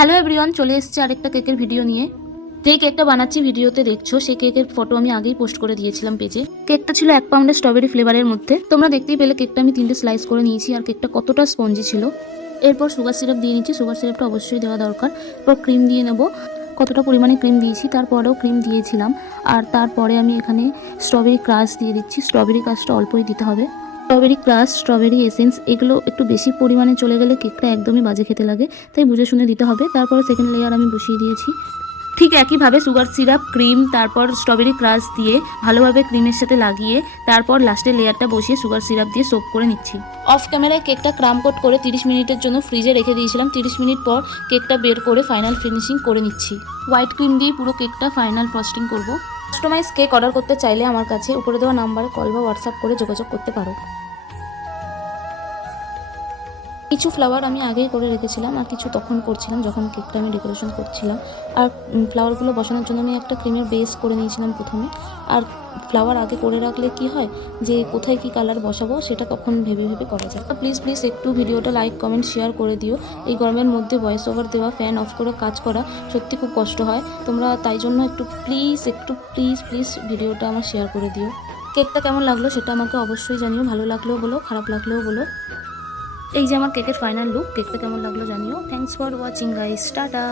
Hello everyone, চলে এসেছে আরেকটা কেকের ভিডিও নিয়ে। যে কেকটা বানাচ্ছি ভিডিওতে দেখছো, সেই কেকের ফটো আমি আগেই পোস্ট করে দিয়েছিলাম পেজে। কেকটা ছিল 1 পাউন্ডের স্ট্রবেরি ফ্লেভারের মধ্যে। তোমরা দেখতেই পেলে কেকটা আমি 3টে স্লাইস করে নিয়েছি, আর কেকটা কতটা স্পঞ্জি ছিল। এরপর সুগার সিরাপ দিয়ে নিচ্ছি, সুগার সিরাপটা অবশ্যই দেওয়া দরকার। এরপর ক্রিম দিয়ে নেবো, কতটা পরিমাণে ক্রিম দিয়েছি, তারপরেও ক্রিম দিয়েছিলাম। আর তারপরে আমি এখানে স্ট্রবেরি ক্রাশ দিয়ে দিচ্ছি। স্ট্রবেরি ক্রাশটা অল্পই দিতে হবে। স্ট্রবেরি ক্রাশ, স্ট্রবেরি এসেন্স এগুলো একটু বেশি পরিমাণে চলে গেলে কেকটা একদমই বাজে খেতে লাগে, তাই বুঝে শুনে দিতে হবে। তারপরে সেকেন্ড লেয়ার আমি বসিয়ে দিয়েছি। ঠিক একইভাবে সুগার সিরাপ, ক্রিম, তারপর স্ট্রবেরি ক্রাশ দিয়ে ভালোভাবে ক্রিমের সাথে লাগিয়ে তারপর লাস্টের লেয়ারটা বসিয়ে সুগার সিরাপ দিয়ে সোপ করে নিচ্ছি। অফ ক্যামেরায় কেকটা ক্রাম কোট করে 30 মিনিটের জন্য ফ্রিজে রেখে দিয়েছিলাম। 30 মিনিট পর কেকটা বের করে ফাইনাল ফিনিশিং করে নিচ্ছি। হোয়াইট ক্রিম দিয়ে পুরো কেকটা ফাইনাল ফ্রস্টিং করব। কাস্টমাইজ কেক অর্ডার করতে চাইলে আমার কাছে উপরে দেওয়া নাম্বারে কল বা হোয়াটসঅ্যাপ করে যোগাযোগ করতে পারো। কিছু ফ্লাওয়ার আমি আগেই করে রেখেছিলাম, আর কিছু তখন করছিলাম যখন কেকটা আমি ডেকোরেশন করছিলাম। আর ফ্লাওয়ারগুলো বসানোর জন্য আমি একটা ক্রিমের বেস করে নিয়েছিলাম প্রথমে। আর ফ্লাওয়ার আগে করে রাখলে কি হয় যে কোথায় কি কালার বসাবো সেটা তখন ভেবে ভেবে করা যায়। প্লিজ একটু ভিডিওটা লাইক, কমেন্ট, শেয়ার করে দিও। এই গরমের মধ্যে ভয়েস ওভার দেওয়া, ফ্যান অফ করে কাজ করা সত্যি খুব কষ্ট হয়। তোমরা তাই জন্য একটু প্লিজ ভিডিওটা আমার শেয়ার করে দিও। কেকটা কেমন লাগলো সেটা আমাকে অবশ্যই জানিও। ভালো লাগলেও বলো, খারাপ লাগলেও বলো। এই যে আমার কেকের ফাইনাল লুক, কেকটা কেমন লাগলো জানিও। Thanks for watching guys, tata.